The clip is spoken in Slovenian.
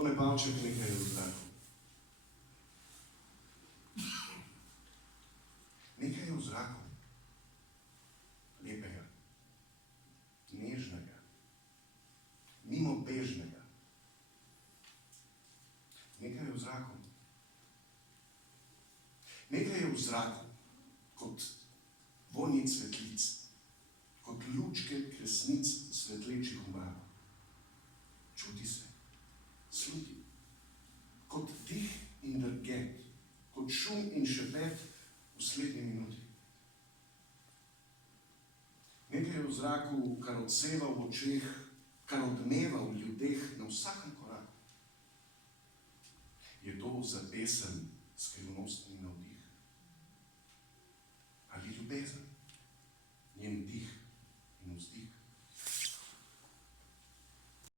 Tone Pavček, nekaj je v zraku. Nekaj je v zraku. Lepega. Nežnega. Mimobežnega. Nekaj je v zraku. Nekaj je v zraku, kot vonji cvetlic, kot lučke kresnic svetlečih v mraku. Čuti se, sluti, kot dih in drget, kot šum in šepet v slednji minuti. Nekaj je v zraku, kar odseva v očeh, kar odmeva v ljudeh na vsakem koraku. Je to za pesem skrivnostni navdih? Ali ljubezen, njen dih?